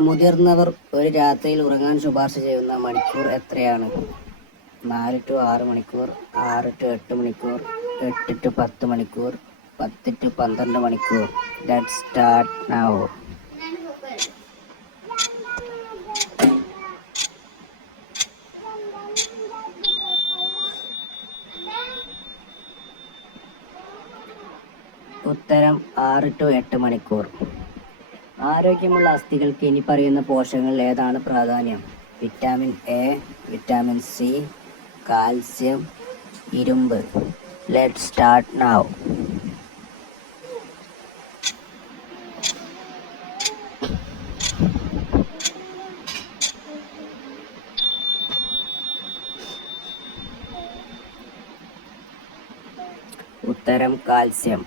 മുതിർന്നവർ ഒരു രാത്രിയിൽ ഉറങ്ങാൻ ശുപാർശ ചെയ്യുന്ന മണിക്കൂർ എത്രയാണ്? 4 to 6 മണിക്കൂർ, 6 to 8 മണിക്കൂർ, 8 to 10 മണിക്കൂർ, 10 to 12 മണിക്കൂർ. Let's start now. ഉത്തരം 6 to 8 മണിക്കൂർ. ആരോഗ്യമുള്ള അസ്ഥികൾക്ക് ഇനി പറയുന്ന പോഷകങ്ങളിൽ ഏതാണ് പ്രാധാന്യം? Vitamin A, vitamin C, calcium, ഇരുമ്പ്. Let's start now. ഉത്തരം കാൽസ്യം.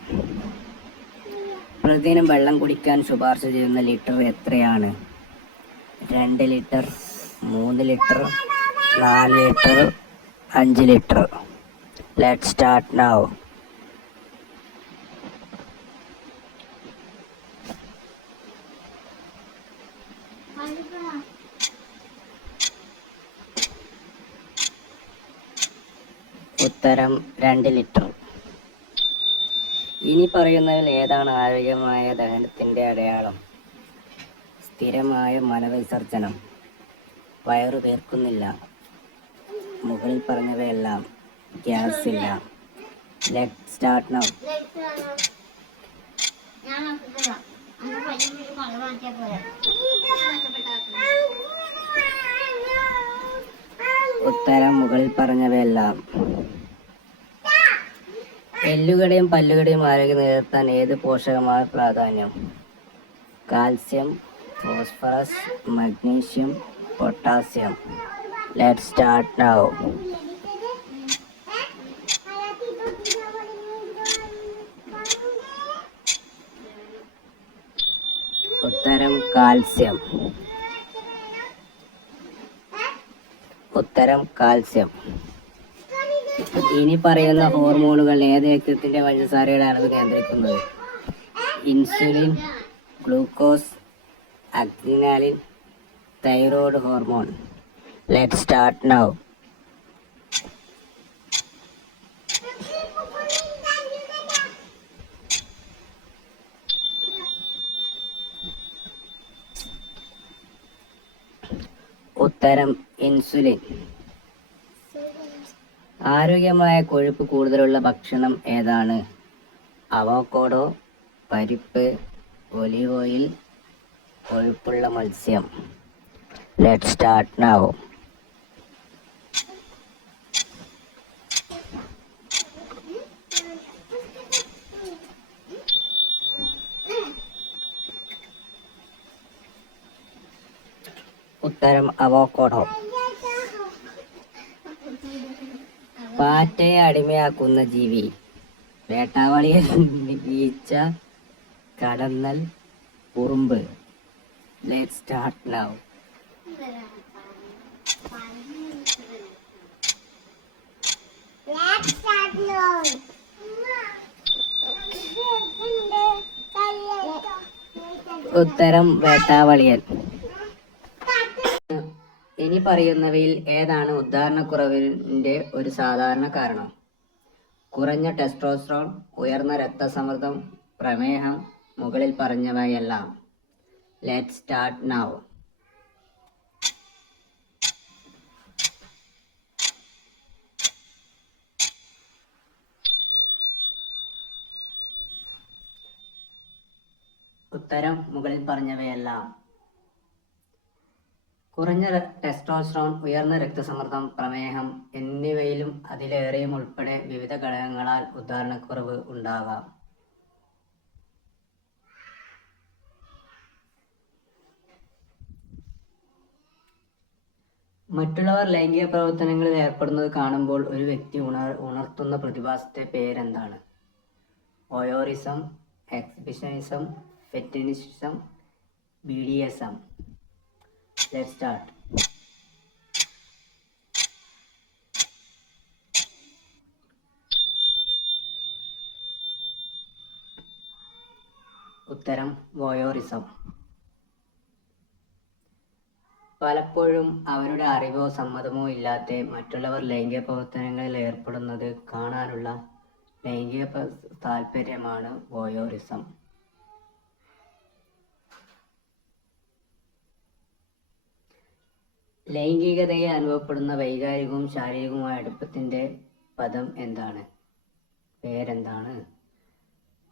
പ്രതിദിനം വെള്ളം കുടിക്കാൻ ശുപാർശ ചെയ്യുന്ന ലിറ്റർ എത്രയാണ്? 2 litre, 3 litre, 4 litre, 5 litre. Let's start now. ഉത്തരം 2 ലിറ്റർ. ഇനി പറയുന്നതിൽ ഏതാണ് ആരോഗ്യമായ ദഹനത്തിൻ്റെ അടയാളം? സ്ഥിരമായ മലവിസർജനം, വയറു വീർക്കുന്നില്ല, മുകളിൽ പറഞ്ഞവയെല്ലാം ഗ്യാസ് ഇല്ല. Let's start now. ഉത്തരം മുകളിൽ പറഞ്ഞവയെല്ലാം. എല്ലുകളുടെയും പല്ലുകളുടെയും ആരോഗ്യം നിലനിർത്താൻ ഏത് പോഷകമാണ് പ്രാധാന്യം? Calcium, phosphorus, magnesium, potassium. Let's start now. ഉത്തരം കാൽസ്യം. ഉത്തരം കാൽസ്യം. ഇനി പറയുന്ന ഹോർമോണുകൾ ഏത് രക്തത്തിന്റെ പഞ്ചസാരയുടെ അളവ് നിയന്ത്രിക്കുന്നത്? Insulin, glucose, adrenaline, thyroid hormone. Let's start now. ഉത്തരം ഇൻസുലിൻ. ആരോഗ്യമായ കൊഴുപ്പ് കൂടുതലുള്ള ഭക്ഷണം ഏതാണ്? അവോക്കാഡോ, പരിപ്പ്, ഒലിവ് ഓയിൽ, കൊഴുപ്പുള്ള മത്സ്യം. Let's start now. ഉത്തരം അവോക്കാഡോ. പാറ്റയെ അടിമയാക്കുന്ന ജീവി? വേട്ടാവാളിയെ, ഈച്ച, കടന്നൽ, ഉറുമ്പ്. Let's start now. ഉത്തരം വേട്ടാവളിയൻ. ഇനി പറയുന്നവയിൽ ഏതാണ് ഉദാഹരണക്കുറവിൻ്റെ ഒരു സാധാരണ കാരണം? കുറഞ്ഞ ടെസ്റ്റോസ്റ്ററോൺ, ഉയർന്ന രക്തസമ്മർദ്ദം, പ്രമേഹം, മുകളിൽ പറഞ്ഞവയെല്ലാം. Let's start now. ഉത്തരം മുകളിൽ പറഞ്ഞവയെല്ലാം. കുറഞ്ഞ ടെസ്റ്റോസ്റ്ററോൺ, ഉയർന്ന രക്തസമ്മർദ്ദം, പ്രമേഹം എന്നിവയിലും അതിലേറെയും ഉൾപ്പെടെ വിവിധ ഘടകങ്ങളാൽ ഉദാഹരണക്കുറവ് ഉണ്ടാകാം. മറ്റുള്ളവർ ലൈംഗിക പ്രവർത്തനങ്ങളിൽ ഏർപ്പെടുന്നത് കാണുമ്പോൾ ഒരു വ്യക്തി ഉണർത്തുന്ന പ്രതിഭാസത്തെ പേരെന്താണ്? Voyeurism, exhibitionism, fetishism, BDSM. Let's start. ഉത്തരം വോയറിസം. പലപ്പോഴും അവരുടെ അറിവോ സമ്മതമോ ഇല്ലാതെ മറ്റുള്ളവർ ലൈംഗിക പ്രവർത്തനങ്ങളിൽ ഏർപ്പെടുന്നത് കാണാനുള്ള ലൈംഗിക താല്പര്യമാണ് വോയറിസം. ലൈംഗികതയിൽ അനുഭവപ്പെടുന്ന വൈകാരികവും ശാരീരികവുമായ അടുപ്പത്തിന്റെ പദം എന്താണ്? പേരെന്താണ്?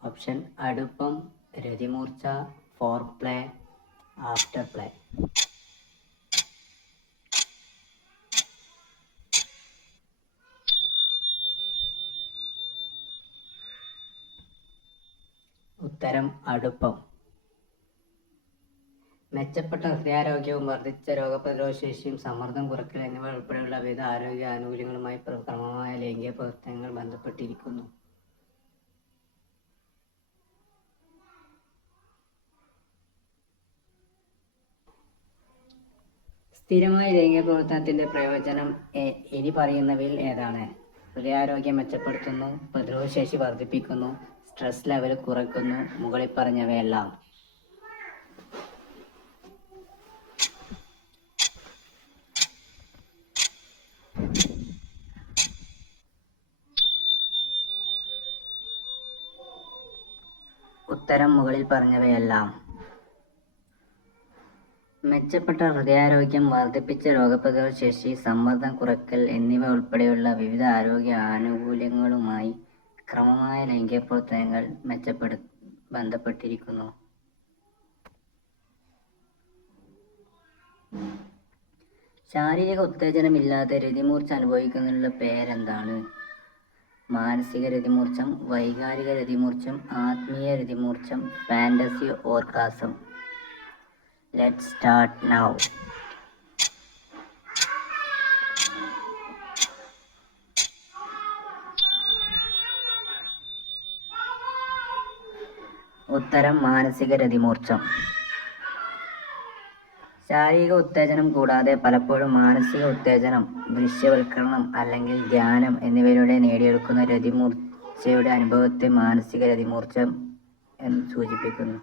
ഓപ്ഷൻ: അടുപ്പം, രതിമൂർച്ച, ഫോർപ്ലേ, ആഫ്റ്റർ പ്ലേ. ഉത്തരം: അടുപ്പം. മെച്ചപ്പെട്ട ഹൃദയാരോഗ്യവും വർദ്ധിച്ച രോഗപ്രതിരോധശേഷിയും സമ്മർദ്ദം കുറയ്ക്കൽ എന്നിവ ഉൾപ്പെടെയുള്ള വിവിധ ആരോഗ്യ ആനുകൂല്യങ്ങളുമായി ക്രമമായ ലൈംഗിക പ്രവർത്തനങ്ങൾ ബന്ധപ്പെട്ടിരിക്കുന്നു. സ്ഥിരമായ ലൈംഗിക പ്രവർത്തനത്തിന്റെ പ്രയോജനം ഇനി പറയുന്നവയിൽ ഏതാണ്? ഹൃദയാരോഗ്യം മെച്ചപ്പെടുത്തുന്നു, പ്രതിരോധശേഷി വർദ്ധിപ്പിക്കുന്നു, സ്ട്രെസ് ലെവൽ കുറയ്ക്കുന്നു, മുകളിൽ പറഞ്ഞവയെല്ലാം. ഉത്തരം: മുകളിൽ പറഞ്ഞവയെല്ലാം. മെച്ചപ്പെട്ട ഹൃദയാരോഗ്യം, വർദ്ധിപ്പിച്ച രോഗപ്രതിരോധ ശേഷി, സമ്മർദ്ദം കുറയ്ക്കൽ എന്നിവ ഉൾപ്പെടെയുള്ള വിവിധ ആരോഗ്യ ആനുകൂല്യങ്ങളുമായി ക്രമമായ ലൈംഗിക പ്രവർത്തനങ്ങൾ ബന്ധപ്പെട്ടിരിക്കുന്നു. ശാരീരിക ഉത്തേജനമില്ലാതെ രതിമൂർച്ച അനുഭവിക്കുന്നതിനുള്ള പേരെന്താണ്? മാനസിക രതിമൂർച്ഛം, വൈകാരിക രതിമൂർച്ഛം, ആത്മീയ രതിമൂർച്ഛം, fantasy orgasm. Let's start now. ഉത്തരം: മാനസിക രതിമൂർച്ഛം. ശാരീരിക ഉത്തേജനം കൂടാതെ പലപ്പോഴും മാനസിക ഉത്തേജനം, ദൃശ്യവൽക്കരണം അല്ലെങ്കിൽ ധ്യാനം എന്നിവയിലൂടെ നേടിയെടുക്കുന്ന രതിമൂർച്ചയുടെ അനുഭവത്തെ മാനസിക രതിമൂർച്ഛം എന്ന് സൂചിപ്പിക്കുന്നു.